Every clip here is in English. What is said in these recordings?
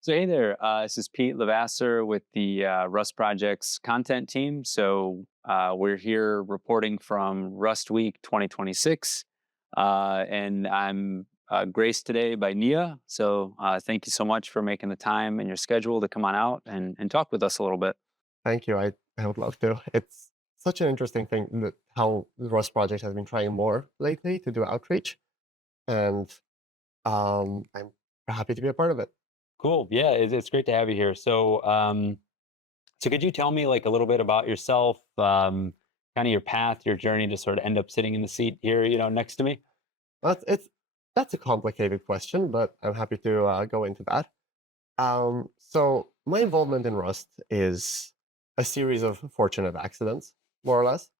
So hey there, this is Pete Lavasser with the Rust Project's content team. We're here reporting from RustWeek 2026, and I'm graced today by Nia. Thank you so much for making the time in your schedule to come on out and talk with us a little bit. Thank you. I would love to. It's such an interesting thing that how the Rust project has been trying more lately to do outreach, and I'm happy to be a part of it. Cool. Yeah, it's great to have you here. So could you tell me like a little bit about yourself, kind of your path, your journey to sort of end up sitting in the seat here, next to me? That's a complicated question, but I'm happy to go into that. So my involvement in Rust is a series of fortunate accidents, more or less.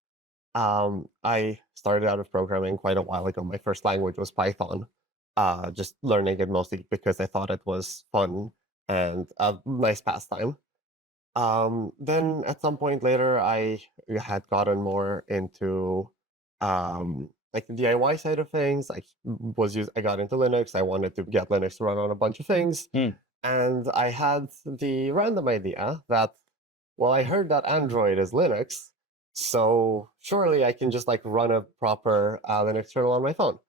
I started out of programming quite a while ago. My first language was Python, just learning it mostly because I thought it was fun and a nice pastime. Then at some point later, I had gotten more into like the DIY side of things. I got into Linux. I wanted to get Linux to run on a bunch of things, Hmm. and I had the random idea that, well, I heard that Android is Linux, so surely I can just like run a proper Linux kernel on my phone.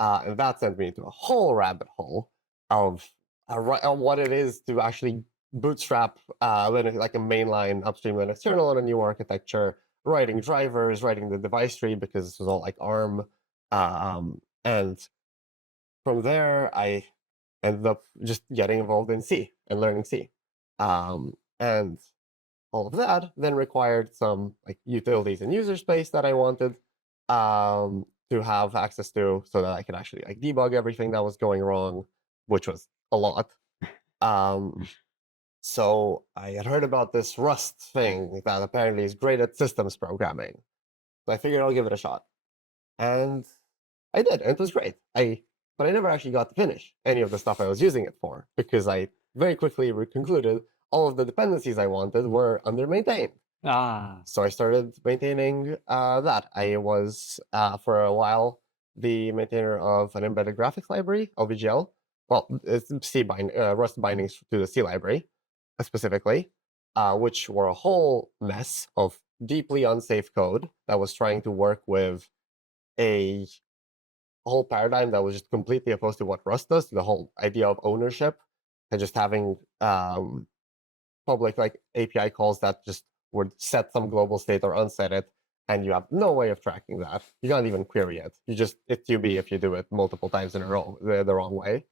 And that sent me into a whole rabbit hole of what it is to actually bootstrap Linux, like a mainline upstream Linux kernel on a new architecture, writing drivers, writing the device tree because this was all like ARM. And from there, I ended up just getting involved in C and learning C. And all of that then required some like utilities and user space that I wanted to have access to so that I could actually like debug everything that was going wrong, which was a lot. Um, so I had heard about this Rust thing that apparently is great at systems programming. So I figured I'll give it a shot. And I did, and it was great. But I never actually got to finish any of the stuff I was using it for because I very quickly concluded all of the dependencies I wanted were under maintained. Ah, So I started maintaining that. I was for a while the maintainer of an embedded graphics library, LVGL. Well, it's Rust bindings to the C library specifically, which were a whole mess of deeply unsafe code that was trying to work with a whole paradigm that was just completely opposed to what Rust does. The whole idea of ownership and just having public like API calls that just would set some global state or unset it, and you have no way of tracking that. You can't even query it. It's UB if you do it multiple times in a row the wrong way.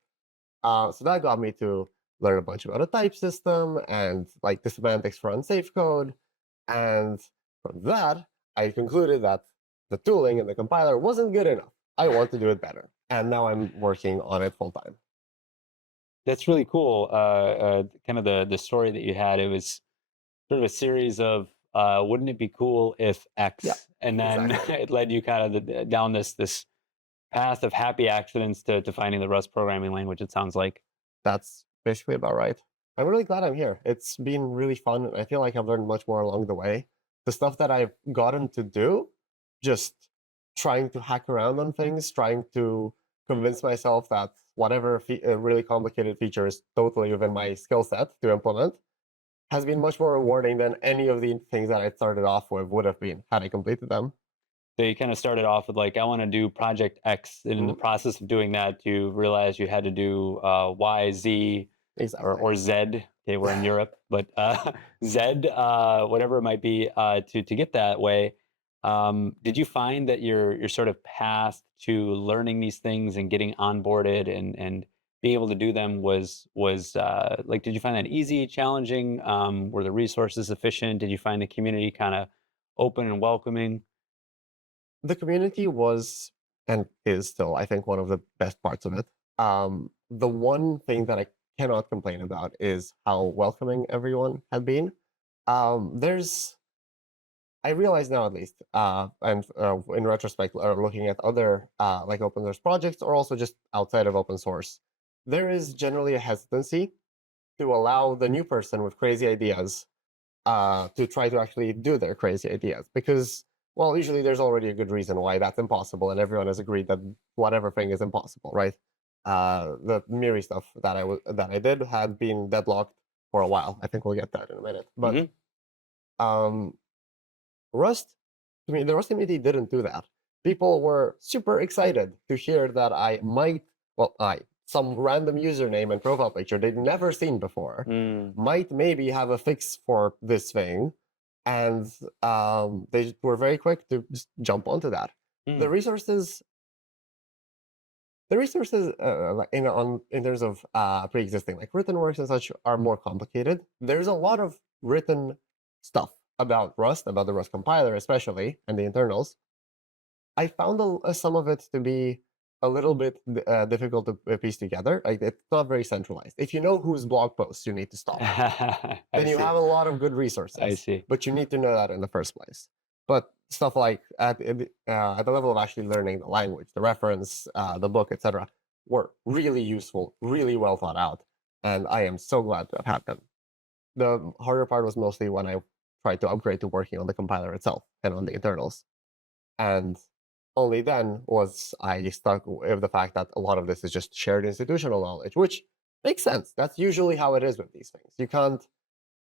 So that got me to learn a bunch about a type system and like the semantics for unsafe code. And from that, I concluded that the tooling and the compiler wasn't good enough. I want to do it better. And now I'm working on it full time. that's really cool. Kind of the story that you had. It was sort of a series of wouldn't it be cool if Yeah, X, and then exactly. it led you kind of down this path of happy accidents to finding the Rust programming language. It sounds like. That's basically about right. I'm really glad I'm here. It's been really fun. I feel like I've learned much more along the way. The stuff that I've gotten to do, just trying to hack around on things, trying to convince myself that whatever really complicated feature is totally within my skill set to implement, has been much more rewarding than any of the things that I started off with would have been had I completed them. So you kind of started off with like, I want to do project X, and in the Mhm. process of doing that, you realized you had to do Y, Z, Exactly. or Z. Okay, we're in Europe, but Z, whatever it might be, to get that way. Did you find that your sort of path to learning these things and getting onboarded and being able to do them was like, did you find that easy, challenging? Were the resources sufficient? Did you find the community kind of open and welcoming? The community was and is still, I think, one of the best parts of it. The one thing that I cannot complain about is how welcoming everyone had been. There's, I realize now at least, and in retrospect, looking at other like open source projects or also just outside of open source, there is generally a hesitancy to allow the new person with crazy ideas to try to actually do their crazy ideas because, well, usually there's already a good reason why that's impossible, and everyone has agreed that whatever thing is impossible, right? the Miri stuff that I did had been deadlocked for a while. I think we'll get that in a minute. But Hmm. um, Rust, to me, the Rust community didn't do that. People were super excited to hear that I might, well, some random username and profile picture they'd never seen before, Mm. might maybe have a fix for this thing, and they were very quick to just jump onto that. The Mm. resources, the resources, like, in terms of pre-existing, like written works and such, are more complicated. There's a lot of written stuff about Rust, about the Rust compiler especially, and the internals. I found some of it to be a little bit difficult to piece together. Like, it's not very centralized. If you know whose blog posts you need to stop, I then you see. have a lot of good I resources, see. but you need to know that in the first place. But stuff like at the level of actually learning the language, the reference, the book, etc., were really useful, really well thought out, and I am so glad to have had them. The harder part was mostly when I tried to upgrade to working on the compiler itself and on the internals. And only then was I stuck with the fact that a lot of this is just shared institutional knowledge, which makes sense. That's usually how it is with these things. You can't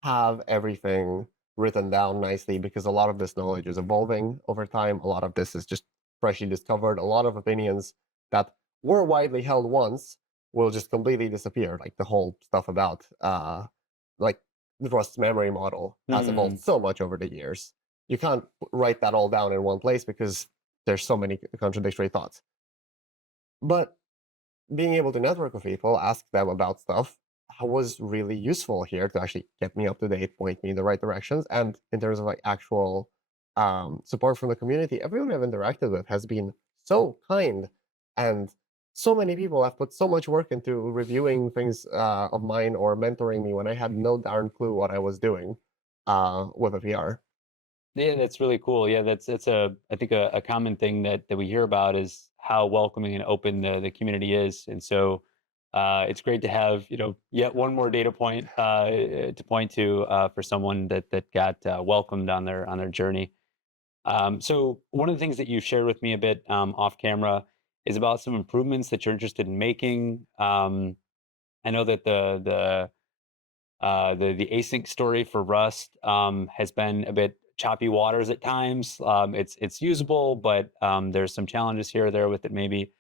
have everything written down nicely because a lot of this knowledge is evolving over time. A lot of this is just freshly discovered. A lot of opinions that were widely held once will just completely disappear. Like the whole stuff about like the Rust's memory model has evolved Mm. so much over the years. You can't write that all down in one place because there's so many contradictory thoughts. But being able to network with people, ask them about stuff, was really useful here to actually get me up to date, point me in the right directions. And in terms of like actual support from the community, everyone I've interacted with has been so kind, and so many people have put so much work into reviewing things of mine or mentoring me when I had no darn clue what I was doing with a PR. Yeah, that's really cool. Yeah, that's a I think a common thing that we hear about is how welcoming and open the community is, and so it's great to have yet one more data point to point to for someone that got welcomed on their journey. So one of the things that you shared with me a bit off camera is about some improvements that you're interested in making. I know that the async story for Rust has been a bit choppy waters at times. It's usable, but there's some challenges here or there with it. Maybe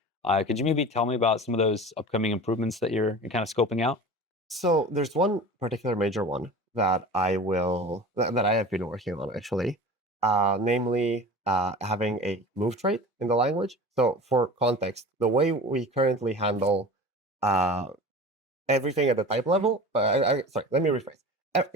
could you maybe tell me about some of those upcoming improvements that you're kind of scoping out? So there's one particular major one that that I have been working on actually, namely having a move trait in the language. So for context, the way we currently handle uh, everything at the type level, sorry, let me rephrase.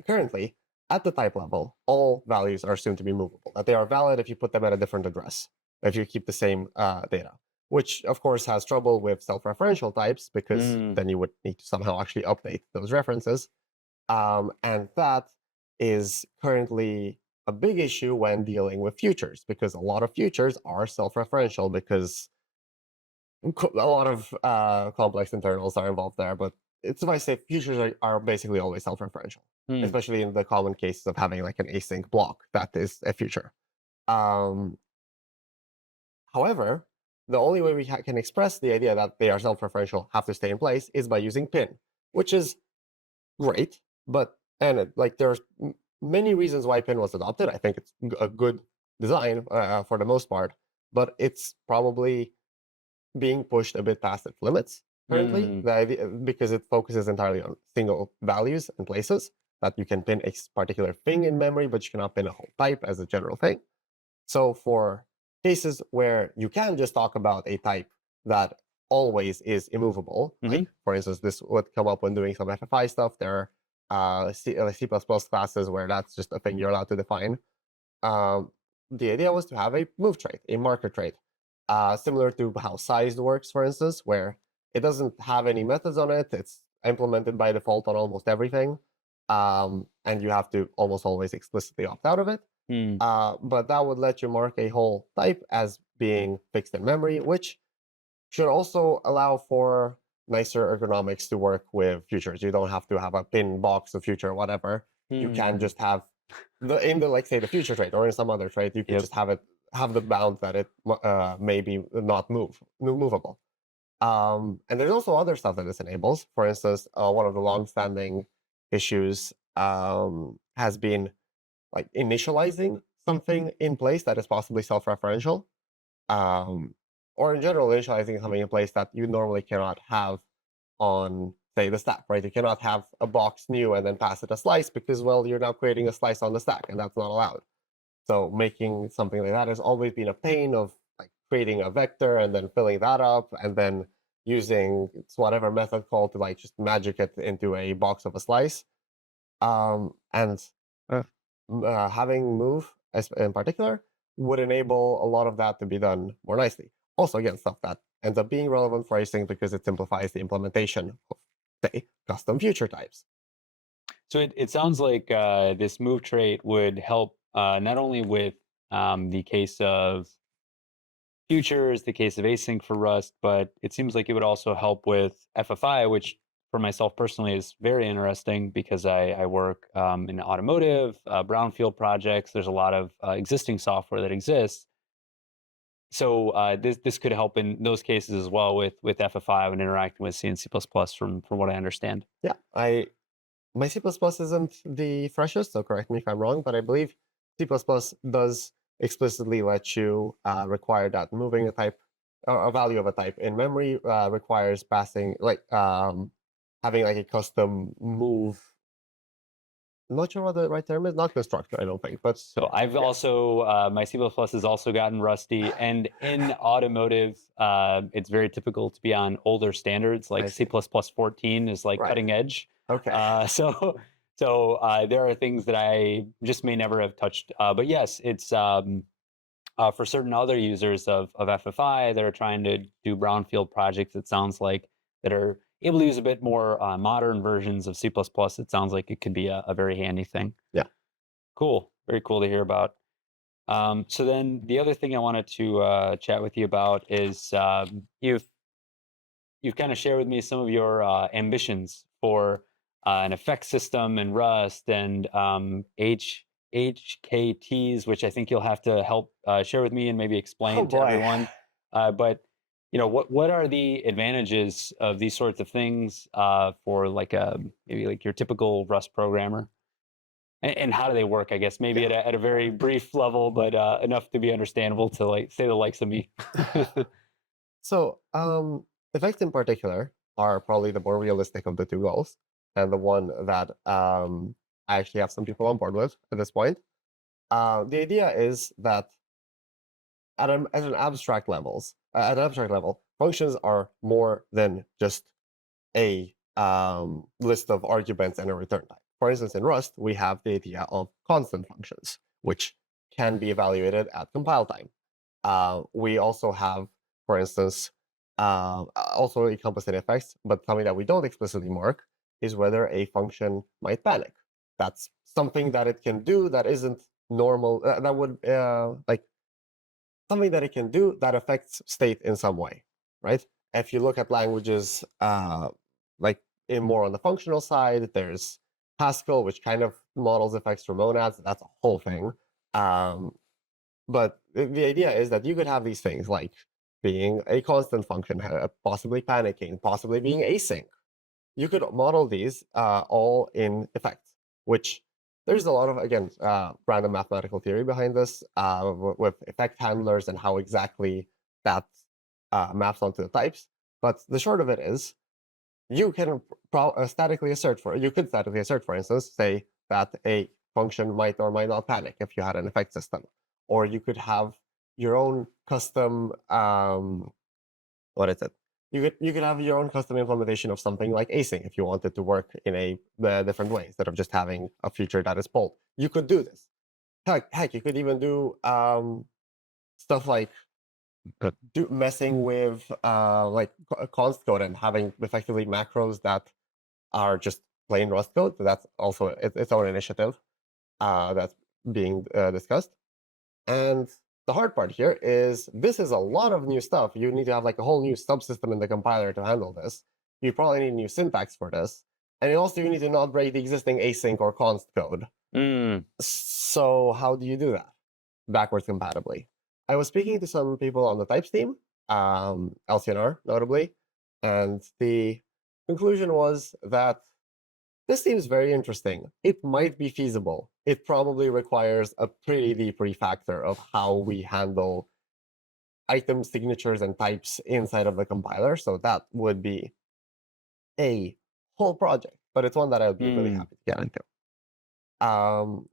Currently, at the type level, all values are assumed to be movable. That they are valid if you put them at a different address, if you keep the same data, which of course has trouble with self-referential types because Mm. then you would need to somehow actually update those references. And that is currently a big issue when dealing with futures because a lot of futures are self-referential because a lot of complex internals are involved there, but it's if I say futures are basically always self-referential, Mm. especially in the common cases of having like an async block that is a future. Um, However, the only way we can express the idea that they are self-referential have to stay in place is by using pin, which is great, but like there's many reasons why pin was adopted. I think it's a good design for the most part, but it's probably being pushed a bit past its limits currently. Mm. The idea, because it focuses entirely on single values and places that you can pin a particular thing in memory, but you cannot pin a whole type as a general thing. So for cases where you can just talk about a type that always is immovable, Hmm. like for instance, this would come up when doing some FFI stuff. There are C++ classes where that's just a thing you're allowed to define. Um, the idea was to have a move trait, a marker trait, similar to how sized works, for instance, where it doesn't have any methods on it. It's implemented by default on almost everything, and you have to almost always explicitly opt out of it. Mm. But that would let you mark a whole type as being fixed in memory, which should also allow for nicer ergonomics to work with futures. You don't have to have a pin box of future or whatever. You can Mm. just have in the like say the future trait or in some other trait, you could Yep. just have the bound that it may be not movable. And there's also other stuff that this enables. For instance, one of the long-standing issues has been like initializing something in place that is possibly self-referential, um, or in general, initializing something in place that you normally cannot have on, say, the stack, right? You cannot have a box new and then pass it a slice because, well, you're now creating a slice on the stack, and that's not allowed. So making something like that has always been a pain of like creating a vector and then filling that up and then using whatever method call to like just magic it into a box of a slice. And having move in particular would enable a lot of that to be done more nicely. Also, again, stuff that ends up being relevant for async because it simplifies the implementation of, say, custom future types. So it sounds like this move trait would help not only with the case of futures, the case of async for Rust, but it seems like it would also help with FFI, which for myself personally is very interesting because I work in automotive, brownfield projects. There's a lot of existing software that exists. So this could help in those cases as well with FFI when interacting with C and C++ from what I understand. Yeah, my C++ isn't the freshest, so correct me if I'm wrong, but I believe C++ does explicitly let you require that moving a type or a value of a type in memory requires passing like having like a custom move. I'm not sure what the right term is. Not constructor, I don't think, but So I've yeah. also my C++ has also gotten rusty, and in automotive, it's very typical to be on older standards. Like I C++ see. 14 is like Right. cutting edge. Okay. So there are things that I just may never have touched. But yes, it's for certain other users of FFI that are trying to do brownfield projects. It sounds like that are able to use a bit more modern versions of C++. It sounds like it could be a very handy thing. Yeah. Cool. Very cool to hear about. So then the other thing I wanted to chat with you about is you've kind of shared with me some of your ambitions for an effect system and Rust and HKTs, which I think you'll have to help share with me and maybe Oh explain to boy. everyone. But what are the advantages of these sorts of things for like a maybe like your typical Rust programmer? And how do they work? I guess maybe Yeah. at a very brief level, but enough to be understandable to like say the likes of me. So effects in particular are probably the more realistic of the two goals, and the one that I actually have some people on board with at this point. The idea is that at an abstract levels, at an abstract level, functions are more than just a list of arguments and a return type. For instance, in Rust, we have the idea of constant functions, which can be evaluated at compile time. We also have, for instance, also encompassing effects, but something that we don't explicitly mark is whether a function might panic. That's something that it can do that isn't normal, that would like something that it can do that affects state in some way, right? If you look at languages like more on the functional side, there's Haskell, which kind of models effects for monads. That's a whole thing. Um, but the idea is that you could have these things like being a constant function, possibly panicking, possibly being async. You could model these all in effects, which there's a lot of, again, random mathematical theory behind this with effect handlers and how exactly that maps onto the types. But the short of it is, you can statically assert you could statically assert, for instance, say that a function might or might not panic if you had an effect system. Or you could have your own custom, what is it? You could have your own custom implementation of something like async if you want it to work in a different way instead of just having a feature that is pulled. You could do this. Heck, you could even do stuff like messing with const code and having effectively macros that are just plain Rust code. So that's also its own initiative that's being discussed. And the hard part here is this is a lot of new stuff. You need to have like a whole new subsystem in the compiler to handle this. You probably need new syntax for this. And also you need to not break the existing async or const code. Mm. So how do you do that? Backwards compatibly. I was speaking to some people on the types team, LCNR notably, And the conclusion was that this seems very interesting. It might be feasible. It probably requires a pretty deep refactor of how we handle item signatures and types inside of the compiler. So that would be a whole project, but it's one that I would be really Mm. happy to get into. Um,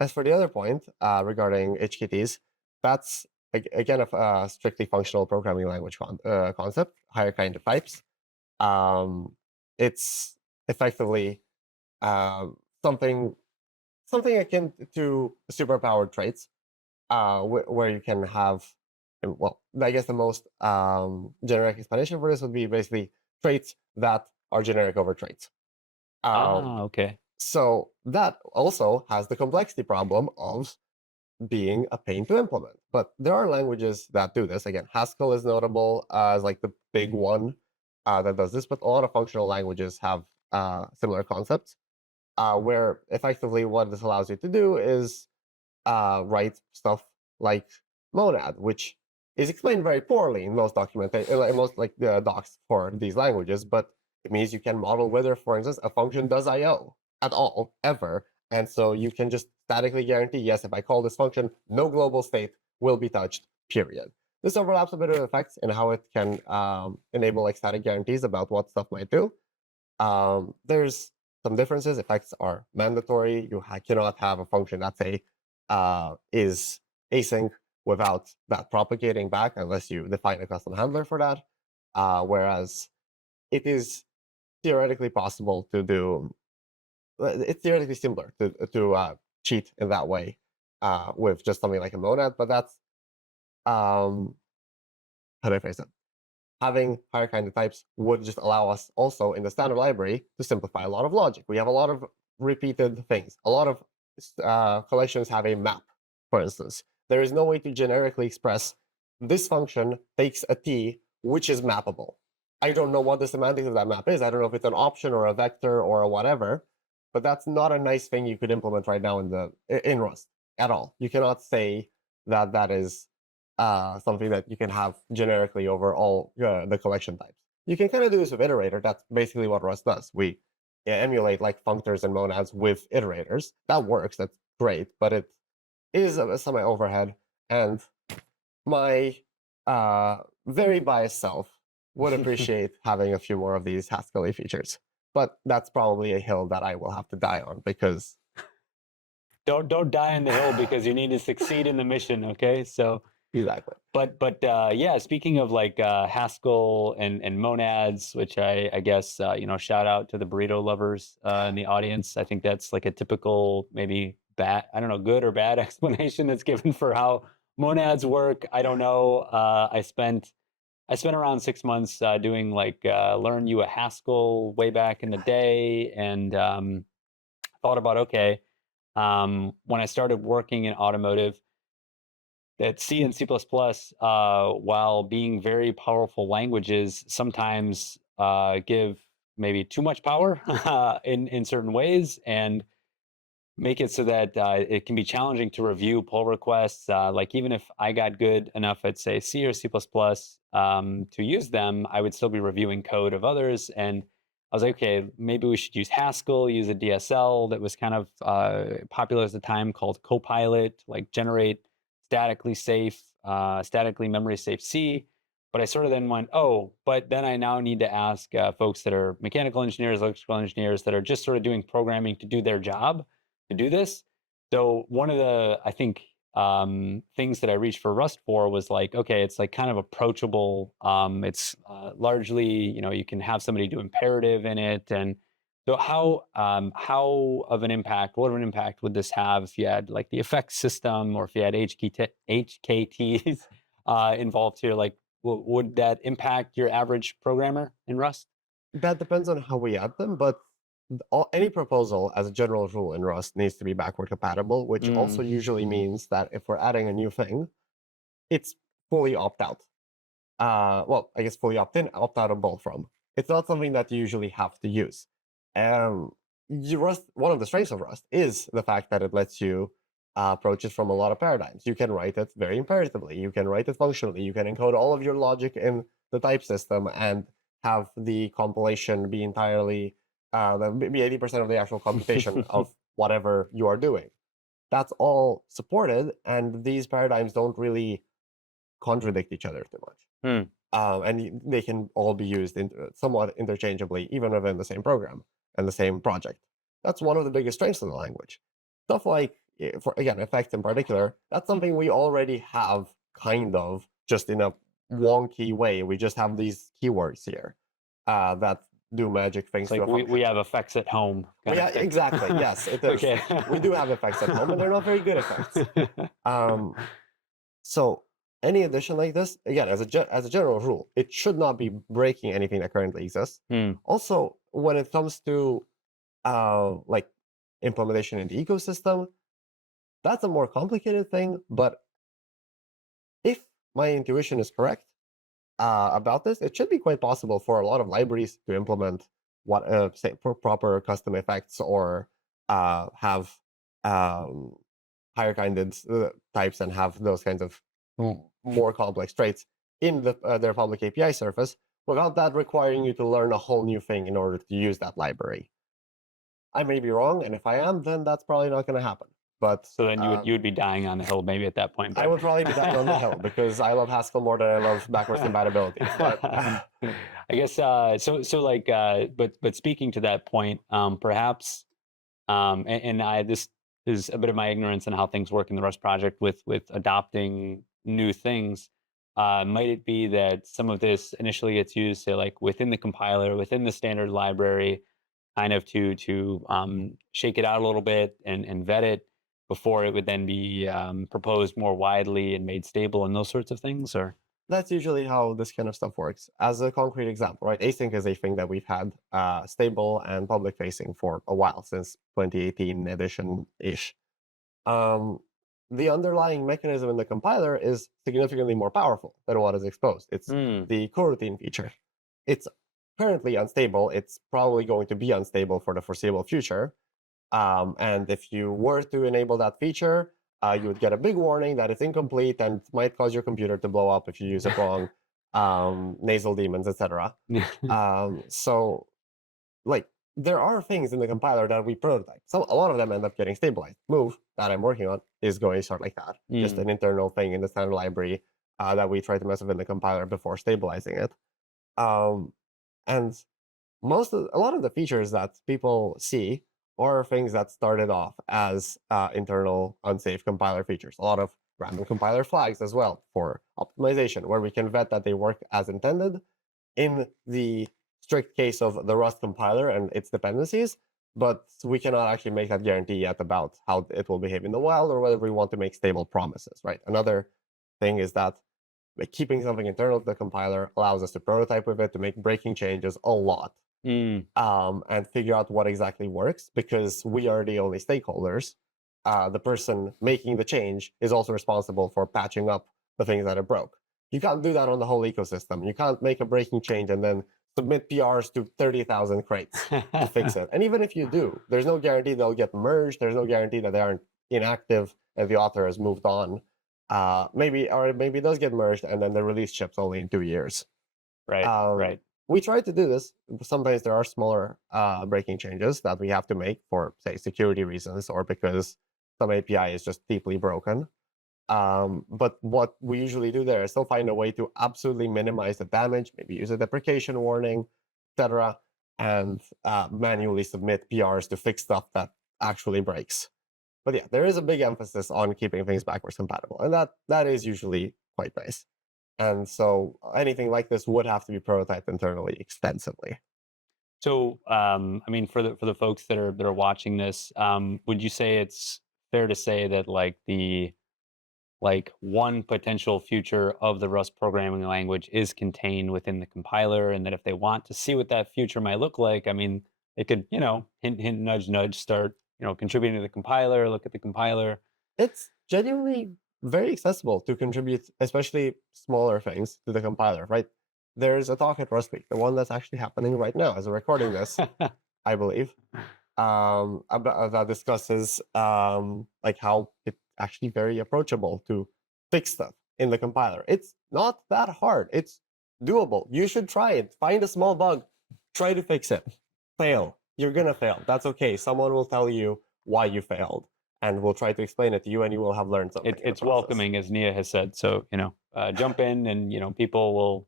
as for the other point regarding HKTs, that's again a strictly functional programming language concept, higher kind of types. Um, it's effectively um, something something akin to superpowered traits, where you can have, well, I guess the most generic explanation for this would be basically traits that are generic over traits. Um, Okay. so that also has the complexity problem of being a pain to implement. But there are languages that do this. Again, Haskell is notable as like the big one that does this, but a lot of functional languages have similar concepts, where effectively what this allows you to do is write stuff like monad, which is explained very poorly in most documentation, in most like the docs for these languages. But it means you can model whether, for instance, a function does I/O at all ever, and so you can just statically guarantee, yes, if I call this function, no global state will be touched. Period. This overlaps a bit of effects in how it can enable like static guarantees about what stuff might do. There's some differences. Effects are mandatory. You cannot have a function that say is async without that propagating back unless you define a custom handler for that. Whereas it is theoretically possible to do. It's theoretically similar to cheat in that way with just something like a monad, but that's how do I phrase it? Having higher kind of types would just allow us also in the standard library to simplify a lot of logic. We have a lot of repeated things. A lot of collections have a map, for instance. There is no way to generically express this function takes a t which is mappable. I don't know what the semantics of that map is. I don't know if it's an option or a vector or a whatever, but that's not a nice thing you could implement right now in Rust at all. You cannot say that that is something that you can have generically over all the collection types. You can kind of do this with iterator. That's basically what Rust does. We emulate like functors and monads with iterators. That works. That's great, but it is a semi overhead. And my very biased self would appreciate having a few more of these Haskell features. But that's probably a hill that I will have to die on because Don't die on the hill because you need to succeed in the mission. Okay, so exactly. but yeah, speaking of like Haskell and monads, which I guess shout out to the burrito lovers in the audience. I think that's like a typical maybe bad, I don't know, good or bad explanation that's given for how monads work. I don't know. I spent around 6 months doing like learn you a Haskell way back in the day, and thought about okay, when I started working in automotive, that C and C++, while being very powerful languages, sometimes give maybe too much power in certain ways, and make it so that it can be challenging to review pull requests. Like even if I got good enough at say C or C++ to use them, I would still be reviewing code of others. And I was like, okay, maybe we should use Haskell, use a DSL that was kind of popular at the time called Copilot, like generate statically memory safe C. But I sort of then went, oh, but then I now need to ask folks that are mechanical engineers, electrical engineers that are just sort of doing programming to do their job to do this. So one of the, I think, things that I reached for Rust for was like, okay, it's like kind of approachable. It's largely, you can have somebody do imperative in it. And so how of an impact, what of an impact would this have if you had like the effects system or if you had HKTs involved here? Like, would that impact your average programmer in Rust? That depends on how we add them, but any proposal, as a general rule in Rust, needs to be backward compatible, which also Mm, usually means that if we're adding a new thing, it's fully opt out. Well, I guess fully opt in, opt out of both from. It's not something that you usually have to use. Um, Rust, one of the strengths of Rust is the fact that it lets you approach it from a lot of paradigms. You can write it very imperatively. You can write it functionally. You can encode all of your logic in the type system, and have the compilation be entirely be 80% of the actual computation of whatever you are doing. That's all supported, and these paradigms don't really contradict each other too much. Hmm. And they can all be used somewhat interchangeably, even within the same program and the same project. That's one of the biggest strengths of the language. Stuff like, for again, effects in particular, that's something we already have kind of, just in a wonky way. We just have these keywords here that do magic things It's to like a function. we have effects at home kind Yeah, of thing. exactly. Yes, it is. Okay. We do have effects at home, and they're not very good effects. Um, so any addition like this, again, as a general rule, it should not be breaking anything that currently exists. Hmm. Also, when it comes to like implementation in the ecosystem, that's a more complicated thing. But if my intuition is correct about this, it should be quite possible for a lot of libraries to implement what say proper custom effects or have um, higher kinded types and have those kinds of more complex traits in their public API surface without that requiring you to learn a whole new thing in order to use that library. I may be wrong, and if I am, then that's probably not going to happen. But So then you would be dying on the hill maybe at that point. I But would probably be dying on the hill because I love Haskell more than I love backwards compatibility. But I guess so like but speaking to that point, perhaps and I this is a bit of my ignorance on how things work in the Rust project with adopting new things. Might it be that some of this initially gets used, say, like within the compiler, within the standard library, kind of to shake it out a little bit and vet it before it would then be proposed more widely and made stable and those sorts of things? Or that's usually how this kind of stuff works. As a concrete example, right? Async is a thing that we've had stable and public facing for a while, since 2018 edition ish. Um, the underlying mechanism in the compiler is significantly more powerful than what is exposed. It's Hmm. the coroutine feature. It's currently unstable. It's probably going to be unstable for the foreseeable future. And if you were to enable that feature, you would get a big warning that it's incomplete and might cause your computer to blow up if you use it wrong, nasal demons, etc. So, like, there are things in the compiler that we prototype. So a lot of them end up getting stabilized. Move that I'm working on is going to start like that. Just Hmm. an internal thing in the standard library that we try to mess with in the compiler before stabilizing it. Um, and a lot of the features that people see are things that started off as internal unsafe compiler features. A lot of random compiler flags as well for optimization, where we can vet that they work as intended in the strict case of the Rust compiler and its dependencies, but we cannot actually make that guarantee yet about how it will behave in the wild or whether we want to make stable promises, right? Another thing is that keeping something internal to the compiler allows us to prototype with it, to make breaking changes a lot, Hmm. and figure out what exactly works, because we are the only stakeholders. The person making the change is also responsible for patching up the things that are broke. You can't do that on the whole ecosystem. You can't make a breaking change and then submit PRs to 30,000 crates to fix it. And even if you do, there's no guarantee they'll get merged. There's no guarantee that they aren't inactive and the author has moved on. Maybe it does get merged and then the release ships only in 2 years. Right. Um, Right. we try to do this. Sometimes there are smaller breaking changes that we have to make for, say, security reasons or because some API is just deeply broken. But what we usually do there is still find a way to absolutely minimize the damage, maybe use a deprecation warning, etc., and manually submit PRs to fix stuff that actually breaks. But yeah, there is a big emphasis on keeping things backwards compatible, and that is usually quite nice. And so anything like this would have to be prototyped internally extensively. So, I mean, for the folks that are watching this, would you say it's fair to say that like the like one potential future of the Rust programming language is contained within the compiler, and that if they want to see what that future might look like, I mean, they could, hint, hint, nudge, nudge, start, contributing to the compiler, look at the compiler. It's genuinely very accessible to contribute, especially smaller things, to the compiler, right? There's a talk at RustWeek, the one that's actually happening right now as we're recording this, I believe, that discusses like how it's actually very approachable to fix stuff in the compiler. It's not that hard. It's doable. You should try it. Find a small bug, try to fix it. Fail. You're gonna fail. That's okay. Someone will tell you why you failed, and will try to explain it to you, and you will have learned something in the It's process. welcoming, as Nia has said. So jump in, and people will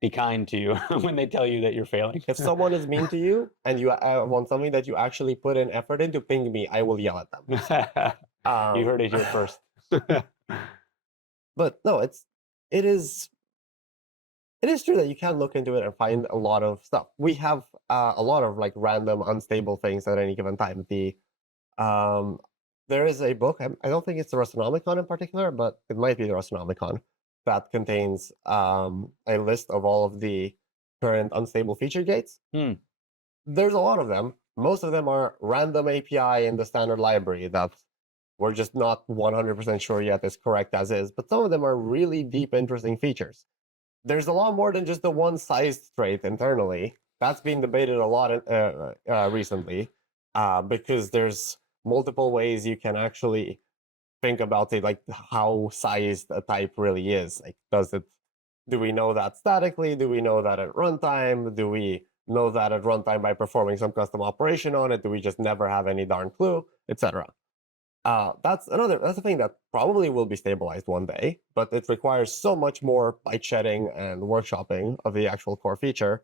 be kind to you when they tell you that you're failing. If someone is mean to you and you want something that you actually put in effort into, ping me. I will yell at them. You heard it here first. But no, it is it is true that you can look into it and find a lot of stuff. We have a lot of like random unstable things at any given time. Um, there is a book. I don't think it's the Rustonomicon in particular, but it might be the Rustonomicon that contains a list of all of the current unstable feature gates. Hmm. There's a lot of them. Most of them are random API in the standard library that we're just not 100% sure yet is correct as is. But some of them are really deep, interesting features. There's a lot more than just the one size trait internally. That's been debated a lot recently because there's multiple ways you can actually think about it, like how sized a type really is. Like, do we know that statically? Do we know that at runtime? Do we know that at runtime by performing some custom operation on it? Do we just never have any darn clue, etc.? That's a thing that probably will be stabilized one day, but it requires so much more bite shedding and workshopping of the actual core feature.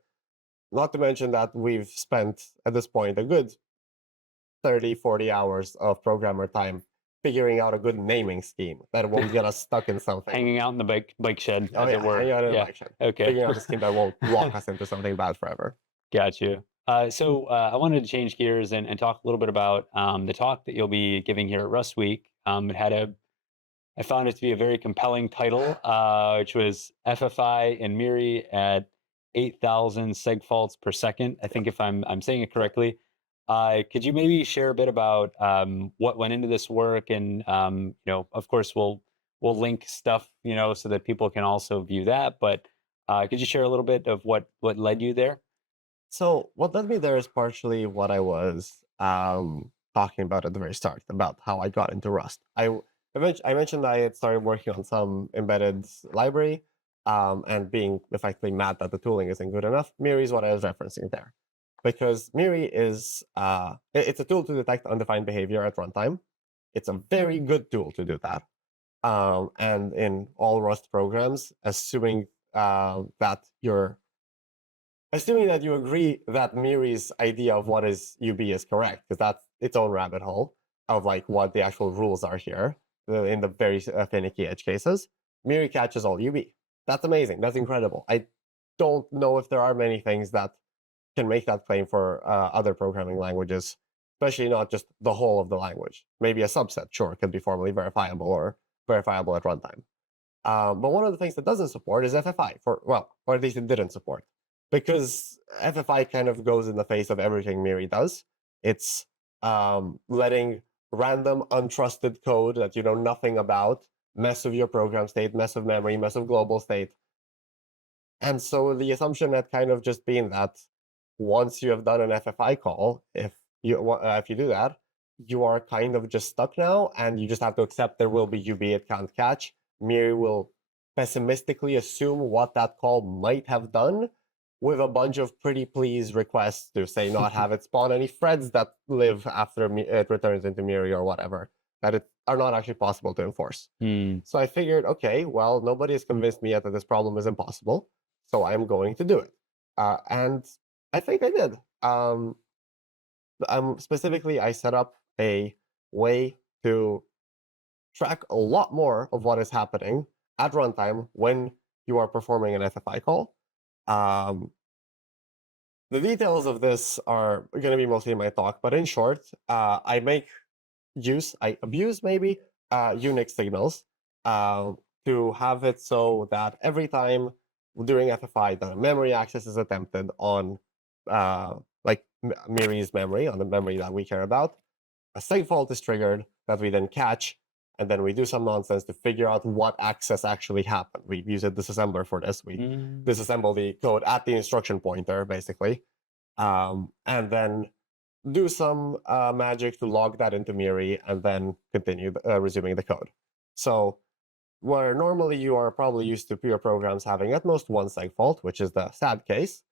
Not to mention that we've spent at this point a good 30, 40 hours of programmer time figuring out a good naming scheme that won't get us stuck in something. Hanging out in the bike shed, Oh as yeah, it were. hanging out in the Yeah. bike shed. Okay. Figuring out a scheme that won't lock us into something bad forever. Got you. So I wanted to change gears and talk a little bit about the talk that you'll be giving here at RustWeek. I found it to be a very compelling title, which was FFI and Miri at 8,000 segfaults per second. I think if I'm saying it correctly. Could you maybe share a bit about what went into this work, and of course we'll link stuff, so that people can also view that. But could you share a little bit of what led you there? So what led me there is partially what I was talking about at the very start, about how I got into Rust. I mentioned I had started working on some embedded library and being effectively mad that the tooling isn't good enough. Miri is what I was referencing there. Because Miri is it's a tool to detect undefined behavior at runtime. It's a very good tool to do that. And in all Rust programs, assuming that you agree that Miri's idea of what is UB is correct, because that's its own rabbit hole of like what the actual rules are here in the very finicky edge cases. Miri catches all UB. That's amazing. That's incredible. I don't know if there are many things that can make that claim for other programming languages, especially not just the whole of the language. Maybe a subset, sure, could be formally verifiable or verifiable at runtime. But one of the things that doesn't support is FFI, or at least it didn't support, because FFI kind of goes in the face of everything Miri does. It's letting random, untrusted code that you know nothing about mess with your program state, mess with memory, mess with global state. And so the assumption had kind of just been that once you have done an FFI call, if you do that, you are kind of just stuck now, and you just have to accept there will be UB it can't catch. Miri will pessimistically assume what that call might have done, with a bunch of pretty please requests to say not have it spawn any threads that live after it returns into Miri or whatever, that are not actually possible to enforce. So I figured, okay, well, nobody has convinced me yet that this problem is impossible, so I'm going to do it. And I think I did. Specifically, I set up a way to track a lot more of what is happening at runtime when you are performing an FFI call. The details of this are going to be mostly in my talk, but in short, I abuse maybe Unix signals to have it so that every time during FFI that a memory access is attempted on like Miri's memory, on the memory that we care about, a segfault is triggered that we then catch, and then we do some nonsense to figure out what access actually happened. We use a disassembler for this. We disassemble the code at the instruction pointer, basically, and then do some magic to log that into Miri, and then continue resuming the code. So where normally you are probably used to your programs having at most one segfault, which is the sad case.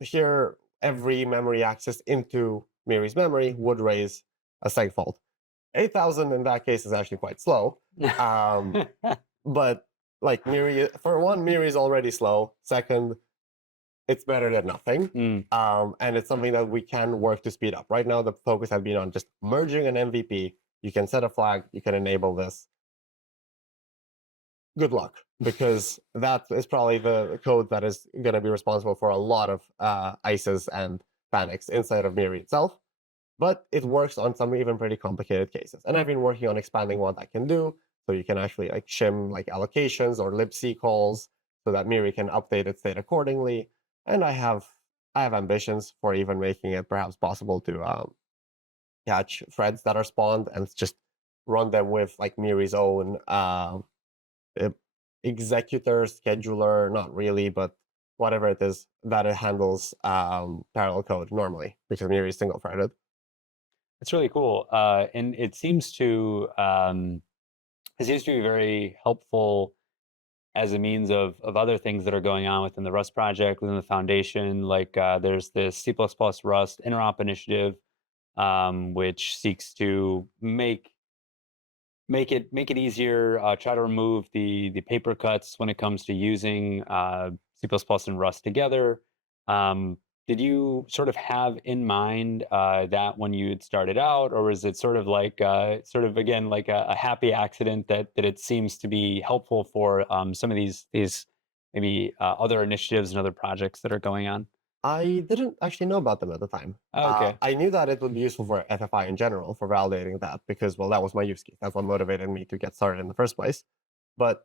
Here, every memory access into Miri's memory would raise a segfault. 8,000 in that case is actually quite slow. Um, but like Miri, for one, Miri is already slow. Second, it's better than nothing. Mm. And it's something that we can work to speed up. Right now, the focus has been on just merging an MVP. You can set a flag, you can enable this. Good luck, because that is probably the code that is going to be responsible for a lot of ICEs and panics inside of Miri itself. But it works on some even pretty complicated cases. And I've been working on expanding what that can do. So you can actually like shim like allocations or libc calls so that Miri can update its state accordingly. And I have ambitions for even making it perhaps possible to catch threads that are spawned and just run them with like Miri's own uh, executor, scheduler, not really, but whatever it is that it handles parallel code normally because Miri is single threaded. It's really cool, and it seems to be very helpful as a means of other things that are going on within the Rust project, within the foundation. Like there's this C++ Rust interop initiative, which seeks to make it easier. Try to remove the paper cuts when it comes to using C++ and Rust together. Um, did you sort of have in mind that when you had started out, or was it sort of like sort of again like a happy accident that it seems to be helpful for some of these maybe other initiatives and other projects that are going on? I didn't actually know about them at the time. Oh, okay. I knew that it would be useful for FFI in general for validating that because, well, that was my use case. That's what motivated me to get started in the first place. But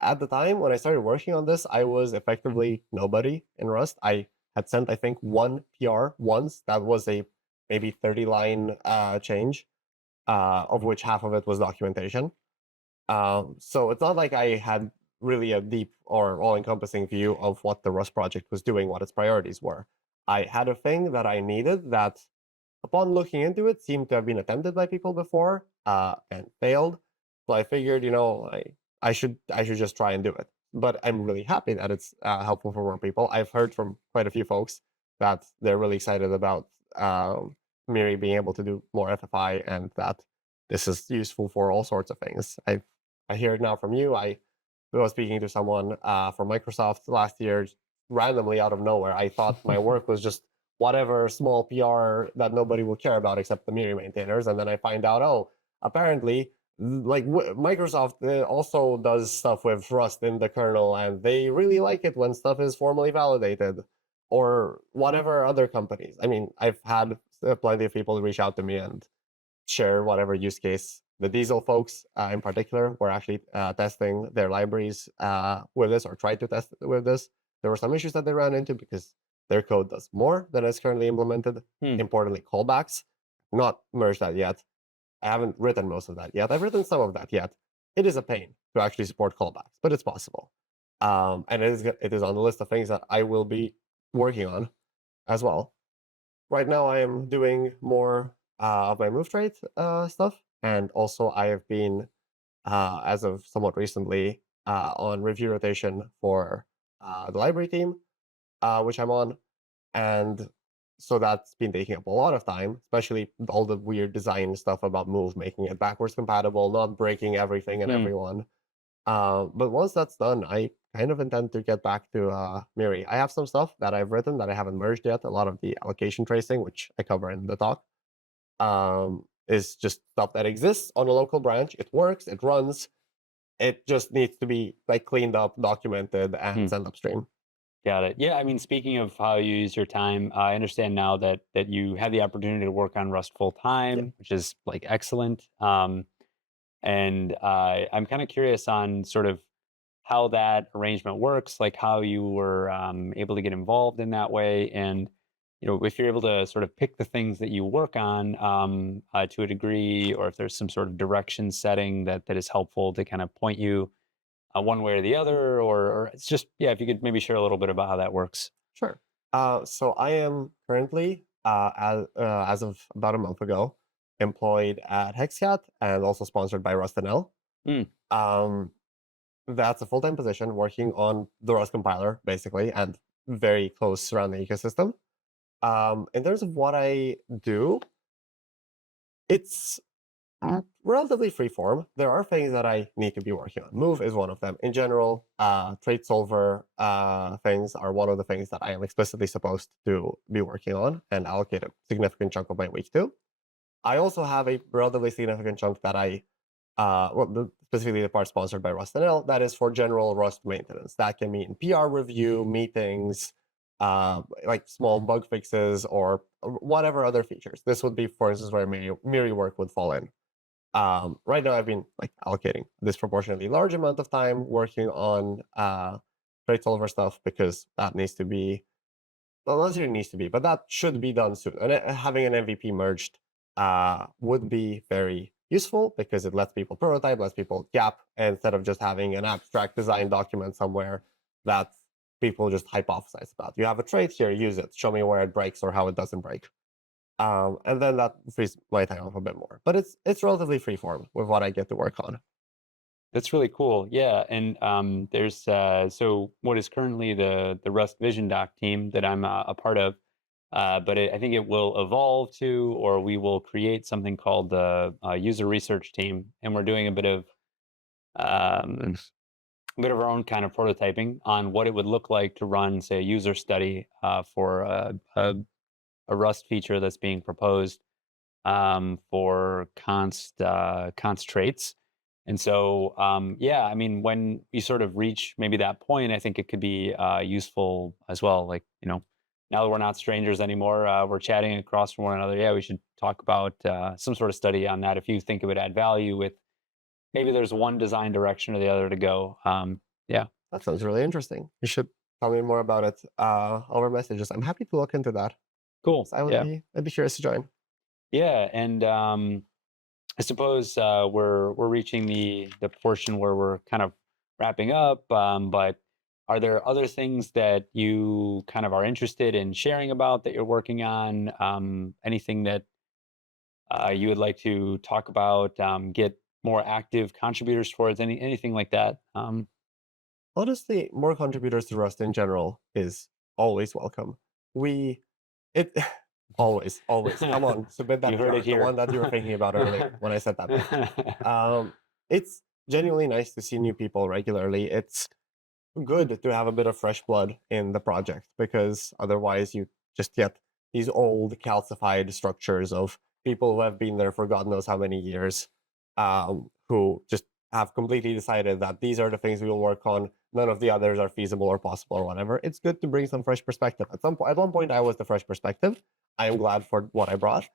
at the time when I started working on this, I was effectively nobody in Rust. I had sent, I think, one PR once. That was a maybe 30-line change, of which half of it was documentation. So it's not like I had really a deep or all-encompassing view of what the Rust project was doing, what its priorities were. I had a thing that I needed that, upon looking into it, seemed to have been attempted by people before and failed. So I figured, I should just try and do it. But I'm really happy that it's helpful for more people. I've heard from quite a few folks that they're really excited about Miri being able to do more FFI and that this is useful for all sorts of things. I hear it now from you. I was speaking to someone from Microsoft last year, randomly out of nowhere. I thought my work was just whatever small PR that nobody will care about except the Miri maintainers, and then I find out, oh, apparently, like Microsoft also does stuff with Rust in the kernel, and they really like it when stuff is formally validated, or whatever other companies. I mean, I've had plenty of people reach out to me and share whatever use case. The Diesel folks, in particular, were actually testing their libraries with this or tried to test it with this. There were some issues that they ran into because their code does more than is currently implemented. Hmm. Importantly, callbacks, not merged that yet. I haven't written most of that yet. I've written some of that yet. It is a pain to actually support callbacks, but it's possible. And it is on the list of things that I will be working on as well. Right now, I am doing more of my move trait stuff, and also I have been, as of somewhat recently, on review rotation for the library team, which I'm on, and so that's been taking up a lot of time, especially all the weird design stuff about move, making it backwards compatible, not breaking everything and Hmm. everyone. But once that's done, I kind of intend to get back to Miri. I have some stuff that I've written that I haven't merged yet. A lot of the allocation tracing, which I cover in the talk, is just stuff that exists on a local branch. It works, it runs. It just needs to be like cleaned up, documented, and Hmm. sent upstream. Got it. Yeah, I mean, speaking of how you use your time, I understand now that you have the opportunity to work on Rust full Yeah, time, which is like excellent. And I'm kind of curious on sort of how that arrangement works, like how you were able to get involved in that way, and if you're able to sort of pick the things that you work on to a degree, or if there's some sort of direction setting that is helpful to kind of point you one way or the other, or it's just yeah, if you could maybe share a little bit about how that works. sure. So I am currently, as of about a month ago, employed at Hexcat and also sponsored by RustNL. Mm, Um, that's a full-time position working on the Rust compiler, basically, and very close surrounding ecosystem. In terms of what I do, it's relatively freeform. There are things that I need to be working on. Move is one of them. In general, trait solver things are one of the things that I am explicitly supposed to be working on and allocate a significant chunk of my week to. I also have a relatively significant chunk that specifically the part sponsored by RustNL, that is for general Rust maintenance. That can mean PR review, meetings, like small bug fixes, or whatever other features. This would be, for instance, where Miri work would fall in. Right now, I've been like allocating a disproportionately large amount of time working on trait solver stuff because that needs to be, well, not necessarily needs to be, but that should be done soon. And having an MVP merged would be very useful because it lets people prototype, lets people gap, instead of just having an abstract design document somewhere that people just hypothesize about. You have a trait here, use it. Show me where it breaks or how it doesn't break. And then that frees my time up a bit more. But it's relatively freeform with what I get to work on. That's really cool. Yeah, and there's so what is currently the Rust Vision Doc team that I'm a part of, but I think it will evolve to, or we will create something called the user research team, and we're doing um, a bit of our own kind of prototyping on what it would look like to run, say, a user study for a Rust feature that's being proposed for const traits. And so, yeah, I mean, when you sort of reach maybe that point, I think it could be useful as well. Like, now that we're not strangers anymore, we're chatting across from one another. Yeah, we should talk about some sort of study on that if you think it would add value with maybe there's one design direction or the other to go. Yeah, That sounds really interesting. You should tell me more about it over messages. I'm happy to look into that. cool. So Yeah. I'd be curious to join. Yeah. And I suppose we're reaching the portion where we're kind of wrapping up. But are there other things that you kind of are interested in sharing about that you're working on? Anything that you would like to talk about? Get more active contributors towards anything like that? Honestly, more contributors to Rust in general is always welcome. We it always. Come on, submit You that heard it PR, the here. one that you were thinking about earlier when I said that part. It's genuinely nice to see new people regularly. It's good to have a bit of fresh blood in the project because otherwise you just get these old calcified structures of people who have been there for God knows how many years, who just have completely decided that these are the things we will work on. None of the others are feasible or possible or whatever. It's good to bring some fresh perspective. At one point, I was the fresh perspective. I am glad for what I brought.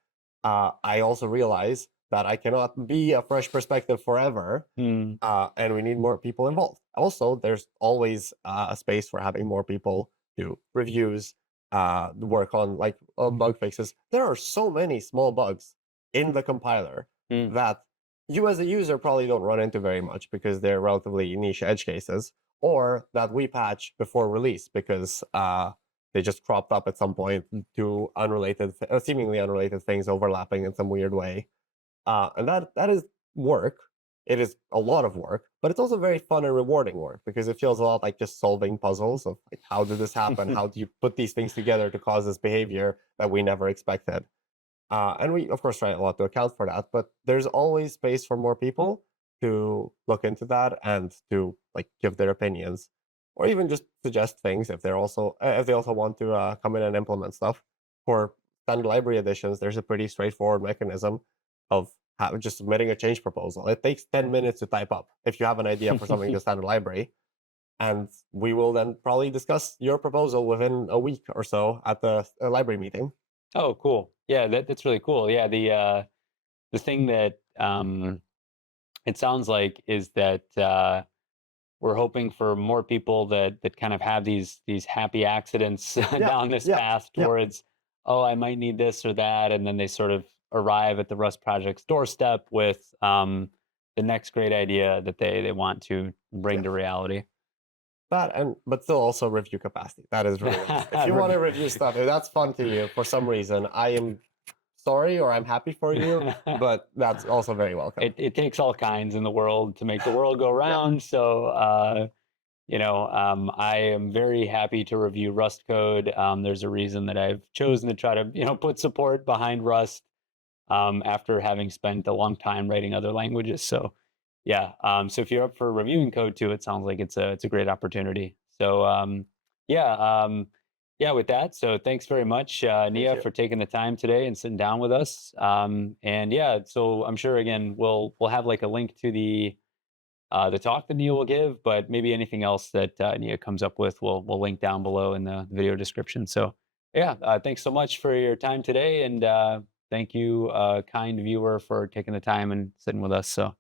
I also realize that I cannot be a fresh perspective forever, Hmm. and we need more people involved. Also, there's always a space for having more people do reviews, work on like bug fixes. There are so many small bugs in the compiler Hmm. that you as a user probably don't run into very much because they're relatively niche edge cases, or that we patch before release because they just cropped up at some point to seemingly unrelated things overlapping in some weird way. And that is work. It is a lot of work, but it's also very fun and rewarding work because it feels a lot like just solving puzzles of like, how did this happen? How do you put these things together to cause this behavior that we never expected? And we, of course, try a lot to account for that, but there's always space for more people to look into that and to like give their opinions, or even just suggest things if they also want to come in and implement stuff. For standard library editions, there's a pretty straightforward mechanism of just submitting a change proposal. It takes 10 minutes to type up if you have an idea for something in the standard library, and we will then probably discuss your proposal within a week or so at the library meeting. Oh, cool. Yeah, that's really cool. Yeah, the thing that it sounds like is that we're hoping for more people that kind of have these happy accidents Yeah, down this yeah, path yeah. towards, oh, I might need this or that, and then they sort of arrive at the Rust project's doorstep with the next great idea that they want to bring Yeah. to reality. But still also review capacity. That is really nice. If you want to review stuff, if that's fun to you for some reason, I am sorry or I'm happy for you, but that's also very welcome. it takes all kinds in the world to make the world go Yeah, round. So I am very happy to review Rust code. There's a reason that I've chosen to try to put support behind Rust after having spent a long time writing other languages. So yeah, so if you're up for reviewing code too, it sounds like it's a great opportunity. So yeah, yeah. With that, so thanks very much, thank Nia, you. for taking the time today and sitting down with us. And yeah, so I'm sure again we'll have like a link to the talk that Nia will give, but maybe anything else that Nia comes up with, we'll link down below in the video description. So yeah, thanks so much for your time today, and thank you, kind viewer, for taking the time and sitting with us. So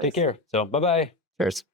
take Thanks. care. So bye bye. Cheers.